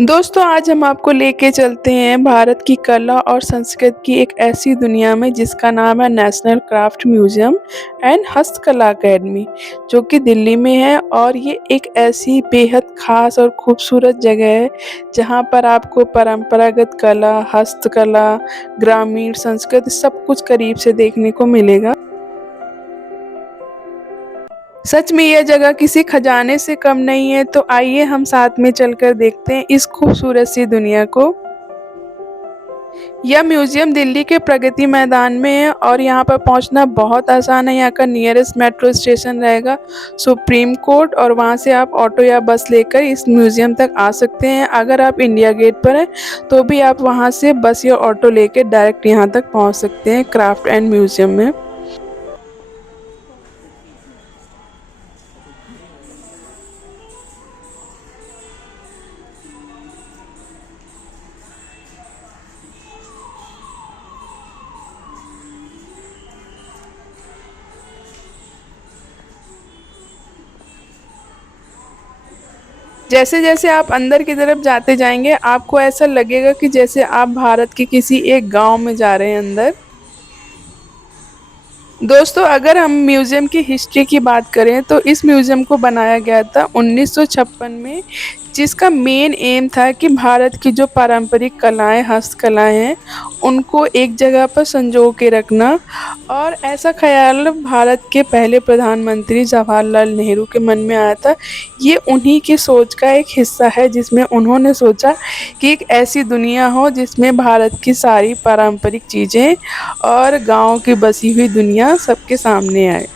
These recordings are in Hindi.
दोस्तों आज हम आपको लेके चलते हैं भारत की कला और संस्कृति की एक ऐसी दुनिया में जिसका नाम है नेशनल क्राफ्ट म्यूजियम एंड हस्तकला अकेडमी, जो कि दिल्ली में है। और ये एक ऐसी बेहद खास और खूबसूरत जगह है जहाँ पर आपको परंपरागत कला, हस्तकला, ग्रामीण संस्कृति सब कुछ करीब से देखने को मिलेगा। सच में यह जगह किसी खजाने से कम नहीं है, तो आइए हम साथ में चलकर देखते हैं इस खूबसूरत सी दुनिया को। यह म्यूजियम दिल्ली के प्रगति मैदान में है और यहाँ पर पहुँचना बहुत आसान है। यहाँ का नियरेस्ट मेट्रो स्टेशन रहेगा सुप्रीम कोर्ट, और वहाँ से आप ऑटो या बस लेकर इस म्यूजियम तक आ सकते हैं। अगर आप इंडिया गेट पर हैं तो भी आप वहाँ से बस या ऑटो लेकर डायरेक्ट यहाँ तक पहुँच सकते हैं क्राफ्ट एंड म्यूजियम में। जैसे जैसे आप अंदर की तरफ जाते जाएंगे आपको ऐसा लगेगा कि जैसे आप भारत के किसी एक गांव में जा रहे हैं अंदर। दोस्तों अगर हम म्यूज़ियम की हिस्ट्री की बात करें तो इस म्यूज़ियम को बनाया गया था 1956 में, जिसका मेन एम था कि भारत की जो पारंपरिक कलाएं, हस्तकलाएं हैं, उनको एक जगह पर संजो के रखना। और ऐसा ख्याल भारत के पहले प्रधानमंत्री जवाहरलाल नेहरू के मन में आया था। ये उन्हीं की सोच का एक हिस्सा है जिसमें उन्होंने सोचा कि एक ऐसी दुनिया हो जिसमें भारत की सारी पारंपरिक चीज़ें और गाँव की बसी हुई दुनिया सबके सामने आए।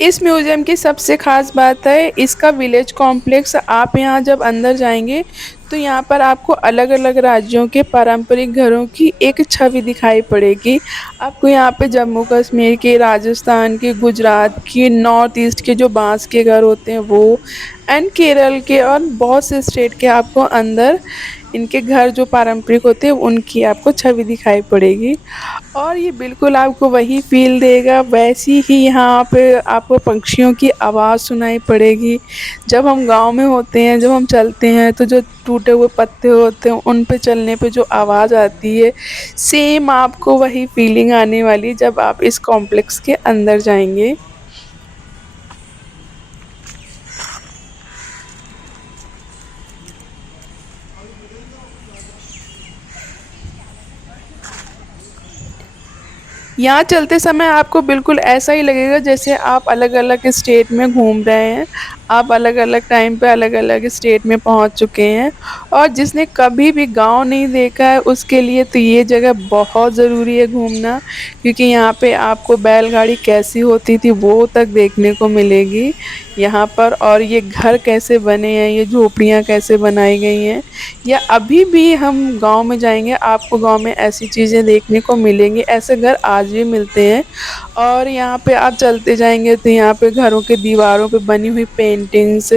इस म्यूज़ियम की सबसे ख़ास बात है इसका विलेज कॉम्प्लेक्स। आप यहाँ जब अंदर जाएंगे तो यहाँ पर आपको अलग अलग राज्यों के पारंपरिक घरों की एक छवि दिखाई पड़ेगी। आपको यहाँ पे जम्मू कश्मीर के, राजस्थान के, गुजरात के, नॉर्थ ईस्ट के जो बांस के घर होते हैं वो, एंड केरल के, और बहुत से स्टेट के आपको अंदर इनके घर जो पारंपरिक होते हैं उनकी आपको छवि दिखाई पड़ेगी। और ये बिल्कुल आपको वही फ़ील देगा, वैसी ही यहाँ पे आपको पंछियों की आवाज़ सुनाई पड़ेगी। जब हम गाँव में होते हैं, जब हम चलते हैं तो जो टूटे हुए पत्ते होते हैं उन पे चलने पे जो आवाज़ आती है, सेम आपको वही फीलिंग आने वाली जब आप इस कॉम्प्लेक्स के अंदर जाएंगे। यहाँ चलते समय आपको बिल्कुल ऐसा ही लगेगा जैसे आप अलग-अलग स्टेट में घूम रहे हैं। आप अलग-अलग टाइम पे अलग-अलग स्टेट में पहुँच चुके हैं और जिसने कभी भी गाँव नहीं देखा है उसके लिए तो ये जगह बहुत ज़रूरी है घूमना, क्योंकि यहाँ पे आपको बैलगाड़ी कैसी होती थी वो तक देखने को मिलेगी यहाँ पर, और ये घर कैसे बने हैं, ये झोपड़ियाँ कैसे बनाई गई हैं, या अभी भी हम गाँव में जाएँगे आपको गाँव में ऐसी चीज़ें देखने को मिलेंगी, ऐसे घर आज भी मिलते हैं। और यहाँ पे आप चलते जाएँगे तो यहाँ पे घरों के दीवारों पे बनी हुई पेंटिंग्स,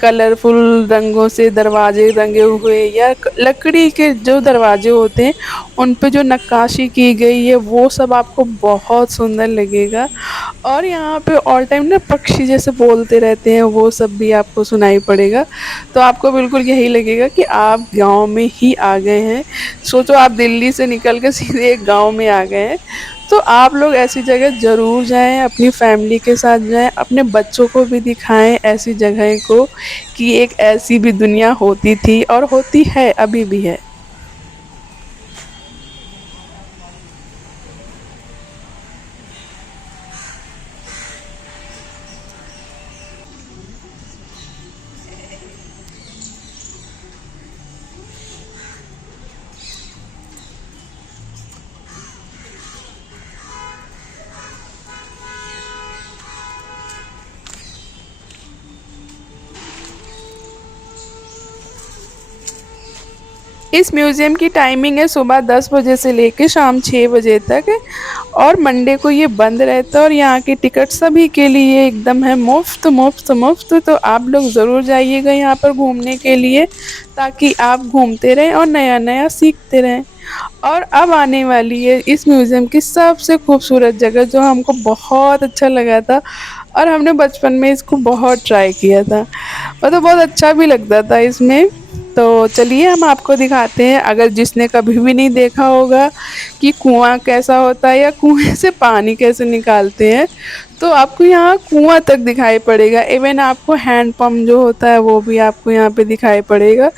कलरफुल रंगों से दरवाजे रंगे हुए, या लकड़ी के जो दरवाजे होते हैं उन पे जो नक्काशी की गई है वो सब आपको बहुत सुंदर लगेगा। और यहाँ पे ऑल टाइम ना पक्षी जैसे बोलते रहते हैं वो सब भी आपको सुनाई पड़ेगा। तो आपको बिल्कुल यही लगेगा कि आप गाँव में ही आ गए हैं। सोचो आप दिल्ली से निकल के सीधे एक गाँव में आ गए हैं। तो आप लोग ऐसी जगह ज़रूर जाएँ, अपनी फैमिली के साथ जाएँ, अपने बच्चों को भी दिखाएँ ऐसी जगह को, कि एक ऐसी भी दुनिया होती थी और होती है, अभी भी है। इस म्यूज़ियम की टाइमिंग है सुबह 10 बजे से लेके शाम 6 बजे तक, और मंडे को ये बंद रहता है, और यहाँ की टिकट सभी के लिए एकदम है मुफ्त मुफ्त मुफ्त। तो आप लोग ज़रूर जाइएगा यहाँ पर घूमने के लिए, ताकि आप घूमते रहें और नया नया सीखते रहें। और अब आने वाली है इस म्यूज़ियम की सबसे खूबसूरत जगह जो हमको बहुत अच्छा लगा था, और हमने बचपन में इसको बहुत ट्राई किया था, मतलब बहुत अच्छा भी लगता था इसमें। तो चलिए हम आपको दिखाते हैं, अगर जिसने कभी भी नहीं देखा होगा कि कुआँ कैसा होता है या कुएँ से पानी कैसे निकालते हैं, तो आपको यहाँ कुआँ तक दिखाई पड़ेगा। इवन आपको हैंड पंप जो होता है वो भी आपको यहाँ पे दिखाई पड़ेगा।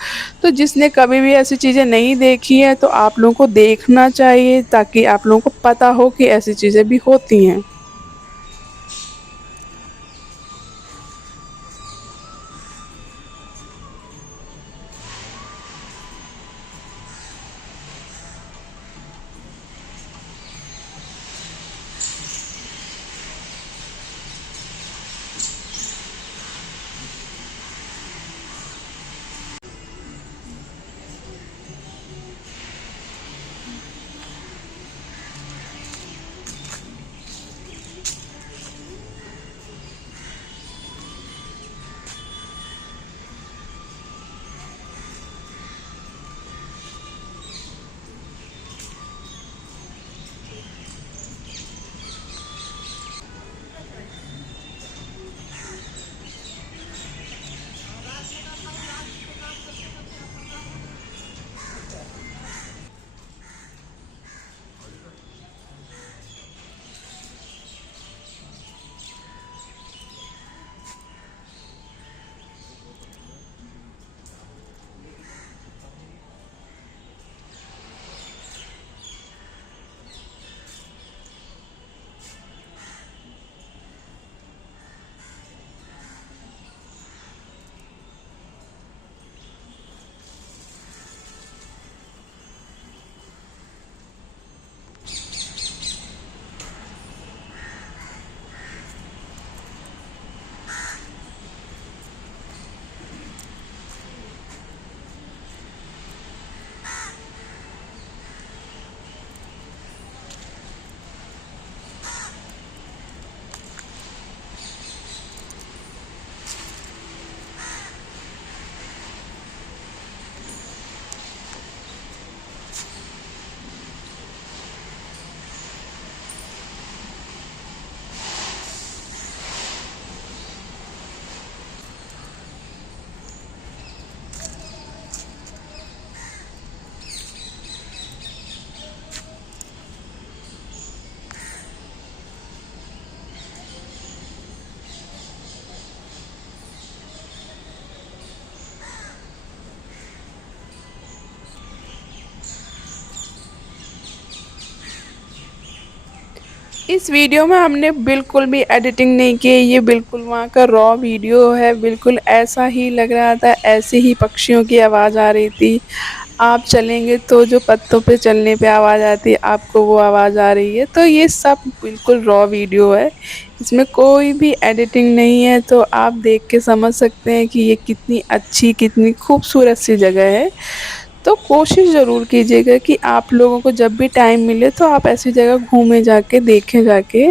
तो जिसने कभी भी ऐसी चीज़ें नहीं देखी हैं तो आप लोगों को देखना चाहिए, ताकि आप लोगों को पता हो कि ऐसी चीज़ें भी होती हैं। इस वीडियो में हमने बिल्कुल भी एडिटिंग नहीं की, ये बिल्कुल वहाँ का रॉ वीडियो है, बिल्कुल ऐसा ही लग रहा था, ऐसे ही पक्षियों की आवाज़ आ रही थी। आप चलेंगे तो जो पत्तों पे चलने पे आवाज़ आती है, आपको वो आवाज़ आ रही है। तो ये सब बिल्कुल रॉ वीडियो है, इसमें कोई भी एडिटिंग नहीं है, तो आप देख के समझ सकते हैं कि ये कितनी अच्छी, कितनी खूबसूरत सी जगह है। तो कोशिश ज़रूर कीजिएगा कि आप लोगों को जब भी टाइम मिले तो आप ऐसी जगह घूमें जाके, देखें जाके।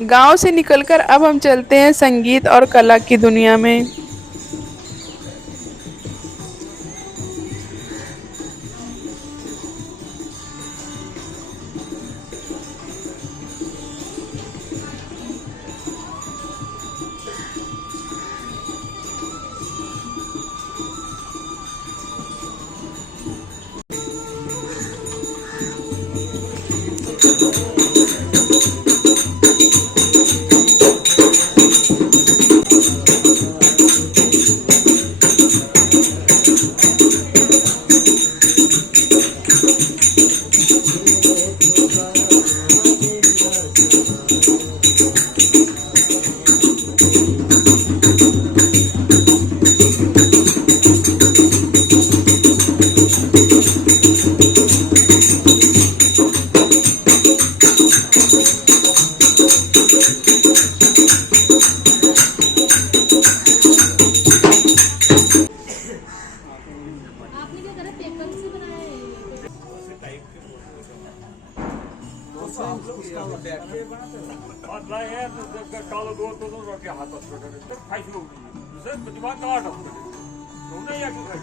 गाँव से निकलकर अब हम चलते हैं संगीत और कला की दुनिया में। Wat wij hebben, dat kan het door tot ons ja, dat is vijf minuten. Dus dat is wat daar nog. Hoe nee, ik weet het.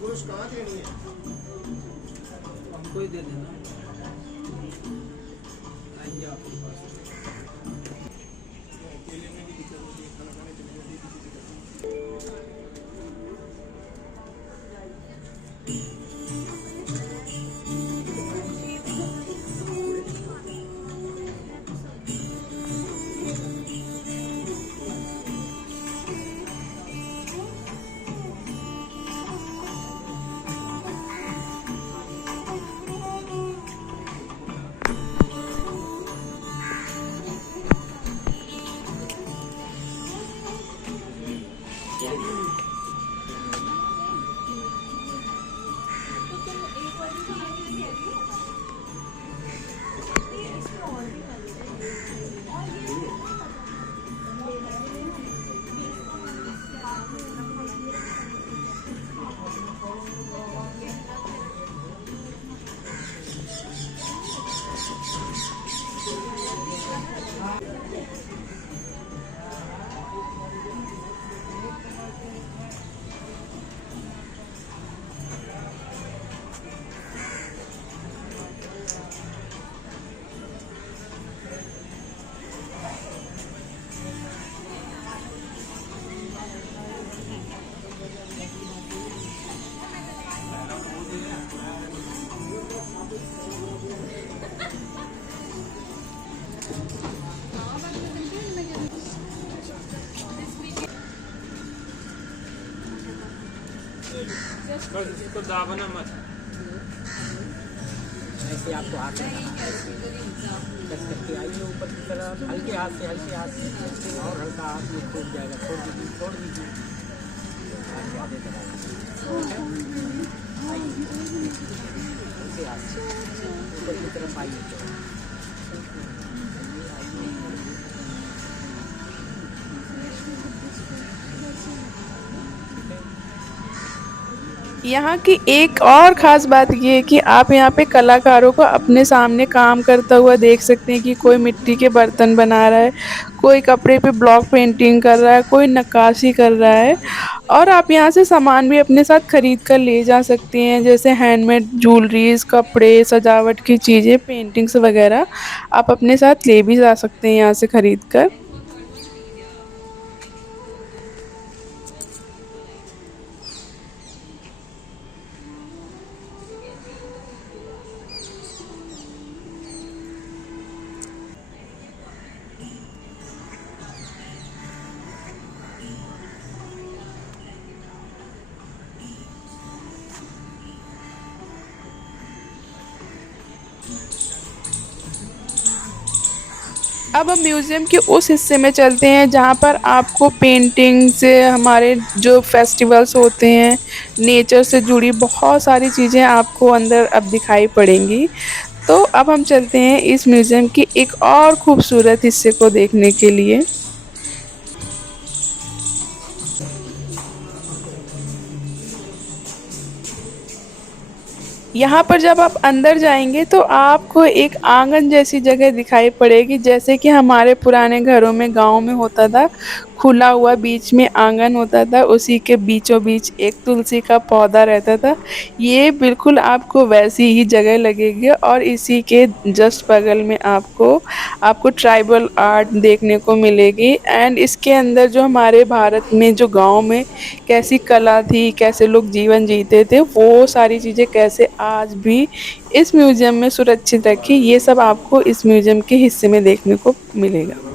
पुरुष कहाँ देनी है हमको ही दे देना आएंगे आपके पास अकेले में भी दिक्कत होती है खाना खाने चले जाते बस इसको दाबना मत ऐसे आपको हाथ में कस करके आइए ऊपर की तरफ हल्के हाथ से और हल्का हाथ में टूट जाएगा छोड़ दीजिए आगे हल्के हाथ से ऊपर की तरफ आइए यहाँ की एक और ख़ास बात ये है कि आप यहाँ पे कलाकारों को अपने सामने काम करता हुआ देख सकते हैं कि कोई मिट्टी के बर्तन बना रहा है, कोई कपड़े पे ब्लॉक पेंटिंग कर रहा है, कोई नक्काशी कर रहा है। और आप यहाँ से सामान भी अपने साथ खरीद कर ले जा सकते हैं, जैसे हैंडमेड ज्वेलरीज़, कपड़े, सजावट की चीज़ें, पेंटिंग्स वगैरह आप अपने साथ ले भी जा सकते हैं यहाँ से खरीद कर। अब हम म्यूज़ियम के उस हिस्से में चलते हैं जहाँ पर आपको पेंटिंग से हमारे जो फेस्टिवल्स होते हैं, नेचर से जुड़ी बहुत सारी चीज़ें आपको अंदर अब दिखाई पड़ेंगी। तो अब हम चलते हैं इस म्यूज़ियम की एक और खूबसूरत हिस्से को देखने के लिए। यहाँ पर जब आप अंदर जाएँगे तो आपको एक आँगन जैसी जगह दिखाई पड़ेगी, जैसे कि हमारे पुराने घरों में गाँव में होता था, खुला हुआ बीच में आँगन होता था, उसी के बीचों-बीच एक तुलसी का पौधा रहता था। ये बिल्कुल आपको वैसी ही जगह लगेगी और इसी के जस्ट बगल में आपको ट्राइबल आर्ट देखने को मिलेगी एंड इसके अंदर जो हमारे भारत में जो गाँव में कैसी कला थी, कैसे लोग जीवन जीते थे, वो सारी चीज़ें कैसे आज भी इस म्यूज़ियम में सुरक्षित रखी, ये सब आपको इस म्यूज़ियम के हिस्से में देखने को मिलेगा।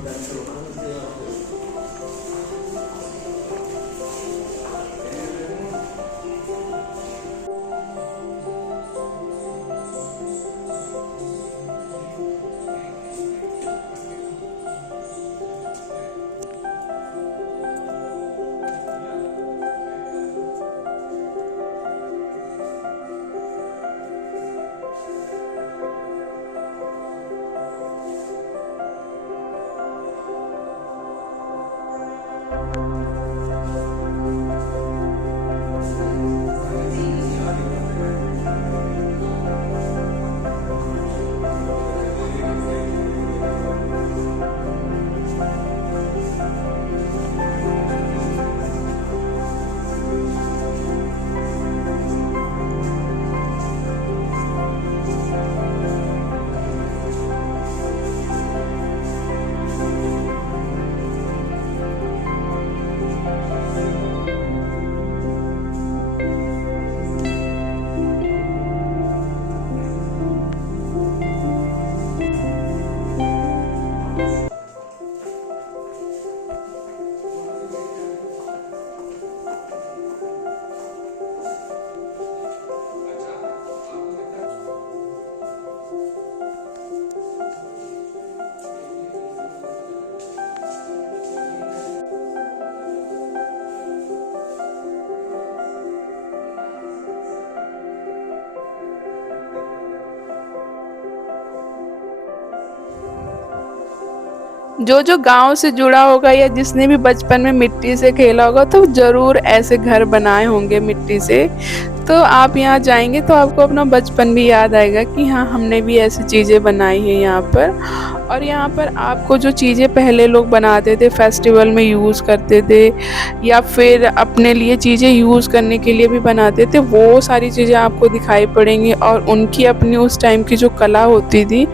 जो गाँव से जुड़ा होगा या जिसने भी बचपन में मिट्टी से खेला होगा तो ज़रूर ऐसे घर बनाए होंगे मिट्टी से। तो आप यहाँ जाएँगे तो आपको अपना बचपन भी याद आएगा कि हाँ, हमने भी ऐसी चीज़ें बनाई हैं यहाँ पर। और यहाँ पर आपको जो चीज़ें पहले लोग बनाते थे, फेस्टिवल में यूज़ करते थे या फिर अपने लिए चीज़ें यूज़ करने के लिए भी बनाते थे, वो सारी चीज़ें आपको दिखाई पड़ेंगी और उनकी अपनी उस टाइम की जो कला होती थी,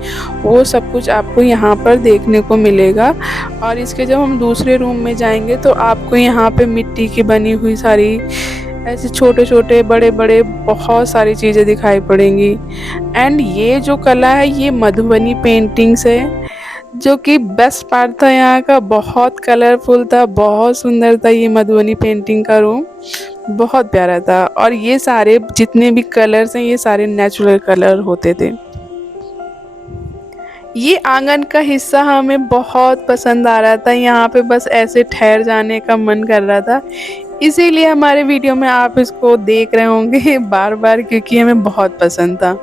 वो सब कुछ आपको यहाँ पर देखने को मिलेगा। और इसके जब हम दूसरे रूम में जाएँगे तो आपको यहाँ पे मिट्टी की बनी हुई सारी ऐसे छोटे-छोटे, बड़े-बड़े बहुत सारी चीज़ें दिखाई पड़ेंगी। एंड ये जो कला है ये मधुबनी पेंटिंग्स है, जो कि बेस्ट पार्ट था यहाँ का, बहुत कलरफुल था, बहुत सुंदर था ये मधुबनी पेंटिंग का रूम, बहुत प्यारा था। और ये सारे जितने भी कलर्स हैं ये सारे नेचुरल कलर होते थे। ये आंगन का हिस्सा हमें बहुत पसंद आ रहा था, यहाँ पे बस ऐसे ठहर जाने का मन कर रहा था, इसीलिए हमारे वीडियो में आप इसको देख रहे होंगे बार बार, क्योंकि हमें बहुत पसंद था।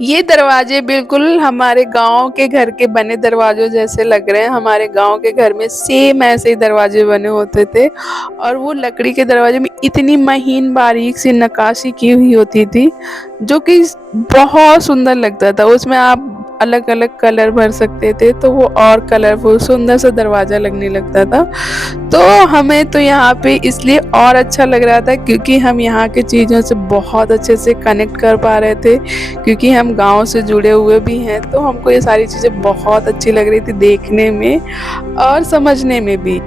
ये दरवाजे बिल्कुल हमारे गाँव के घर के बने दरवाज़ों जैसे लग रहे हैं। हमारे गाँव के घर में सेम ऐसे ही दरवाजे बने होते थे और वो लकड़ी के दरवाजे में इतनी महीन बारीक सी नक्काशी की हुई होती थी, जो कि बहुत सुंदर लगता था। उसमें आप अलग अलग कलर भर सकते थे, तो वो और कलरफुल सुंदर सा दरवाज़ा लगने लगता था। तो हमें तो यहाँ पे इसलिए और अच्छा लग रहा था क्योंकि हम यहाँ की चीज़ों से बहुत अच्छे से कनेक्ट कर पा रहे थे, क्योंकि हम गाँव से जुड़े हुए भी हैं, तो हमको ये सारी चीज़ें बहुत अच्छी लग रही थी देखने में और समझने में भी।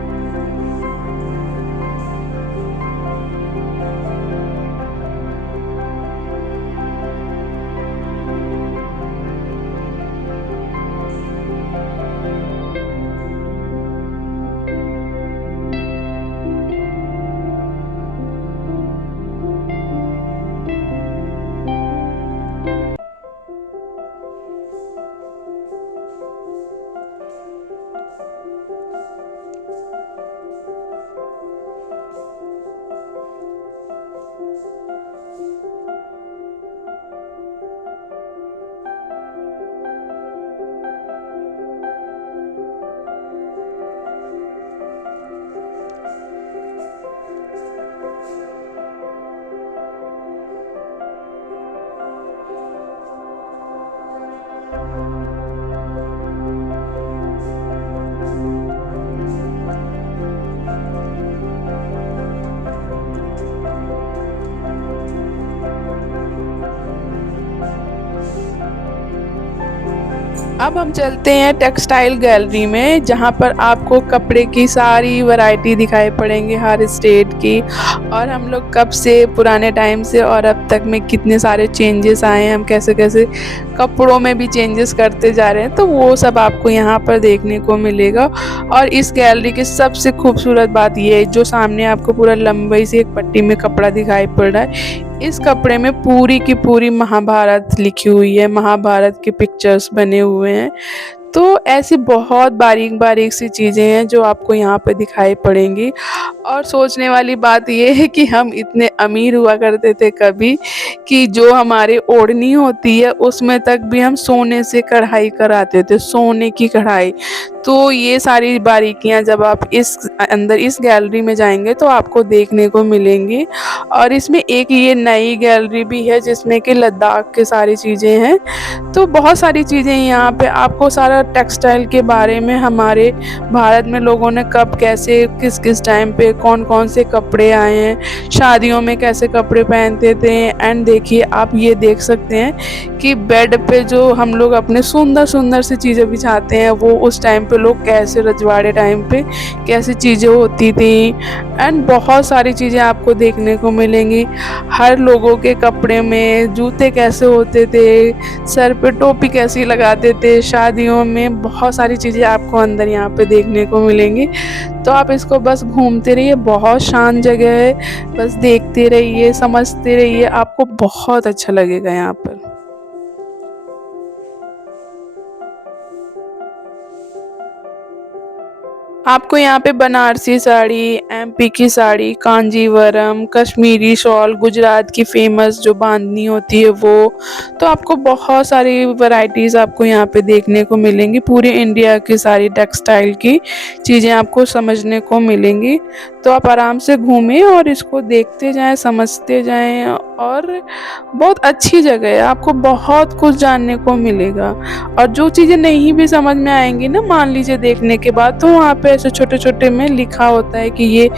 अब हम चलते हैं टेक्सटाइल गैलरी में, जहाँ पर आपको कपड़े की सारी वैरायटी दिखाई पड़ेंगी हर स्टेट की, और हम लोग कब से पुराने टाइम से और अब तक में कितने सारे चेंजेस आए हैं, हम कैसे कैसे कपड़ों में भी चेंजेस करते जा रहे हैं, तो वो सब आपको यहाँ पर देखने को मिलेगा। और इस गैलरी की सबसे खूबसूरत बात ये है, जो सामने आपको पूरा लंबाई से एक पट्टी में कपड़ा दिखाई पड़ रहा है, इस कपड़े में पूरी की पूरी महाभारत लिखी हुई है, महाभारत के पिक्चर्स बने हुए हैं। तो ऐसी बहुत बारीक बारीक सी चीज़ें हैं जो आपको यहाँ पे दिखाई पड़ेंगी। और सोचने वाली बात ये है कि हम इतने अमीर हुआ करते थे कभी, कि जो हमारी ओढ़नी होती है उसमें तक भी हम सोने से कढ़ाई कराते थे, सोने की कढ़ाई। तो ये सारी बारीकियां जब आप इस अंदर इस गैलरी में जाएंगे तो आपको देखने को मिलेंगी। और इसमें एक ये नई गैलरी भी है जिसमें कि लद्दाख की सारी चीज़ें हैं। तो बहुत सारी चीज़ें यहाँ पे आपको सारा टेक्सटाइल के बारे में, हमारे भारत में लोगों ने कब कैसे किस किस टाइम पे कौन कौन से कपड़े आए हैं, शादियों में कैसे कपड़े पहनते थे। एंड देखिए, आप ये देख सकते हैं कि बेड पे जो हम लोग अपने सुंदर सुंदर सी चीज़ें बिछाते हैं, वो उस टाइम पे लोग कैसे, रजवाड़े टाइम पे कैसी चीज़ें होती थी। एंड बहुत सारी चीज़ें आपको देखने को मिलेंगी। हर लोगों के कपड़े में जूते कैसे होते थे, सर पे टोपी कैसी लगाते थे, शादियों में बहुत सारी चीज़ें आपको अंदर यहाँ पे देखने को मिलेंगी। तो आप इसको बस घूमते रहिए, बहुत शांत जगह है, बस देखते रहिए, समझते रहिए, आपको बहुत अच्छा लगेगा यहाँ पर। आपको यहाँ पे बनारसी साड़ी, एमपी की साड़ी, कांजीवरम, कश्मीरी शॉल, गुजरात की फेमस जो बांधनी होती है वो, तो आपको बहुत सारी वैरायटीज़ आपको यहाँ पे देखने को मिलेंगी। पूरे इंडिया की सारी टेक्सटाइल की चीज़ें आपको समझने को मिलेंगी। तो आप आराम से घूमें और इसको देखते जाएं, समझते जाएं, और बहुत अच्छी जगह है, आपको बहुत कुछ जानने को मिलेगा। और जो चीज़ें नहीं भी समझ में आएंगी ना, मान लीजिए देखने के बाद, तो वहाँ पे ऐसे छोटे छोटे में लिखा होता है कि ये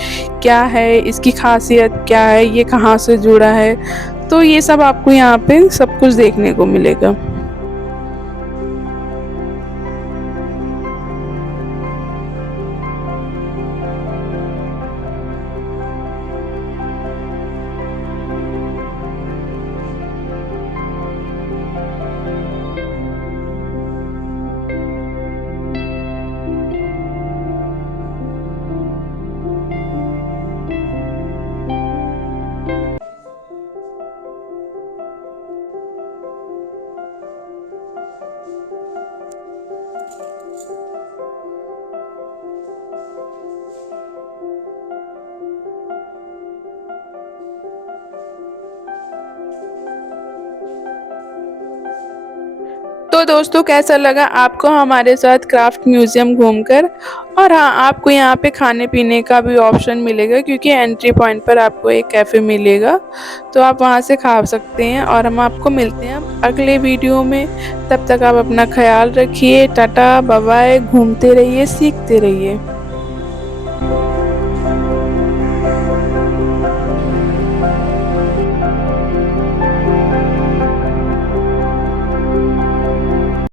क्या है, इसकी खासियत क्या है, ये कहाँ से जुड़ा है। तो ये सब आपको यहाँ पे सब कुछ देखने को मिलेगा। तो दोस्तों कैसा लगा आपको हमारे साथ क्राफ्ट म्यूज़ियम घूमकर? और हाँ, आपको यहाँ पे खाने-पीने का भी ऑप्शन मिलेगा क्योंकि एंट्री पॉइंट पर आपको एक कैफ़े मिलेगा, तो आप वहाँ से खा सकते हैं और हम आपको मिलते हैं अगले वीडियो में। तब तक आप अपना ख़्याल रखिए, टाटा, बाय-बाय, घूमते रहिए, सीखते रहिए।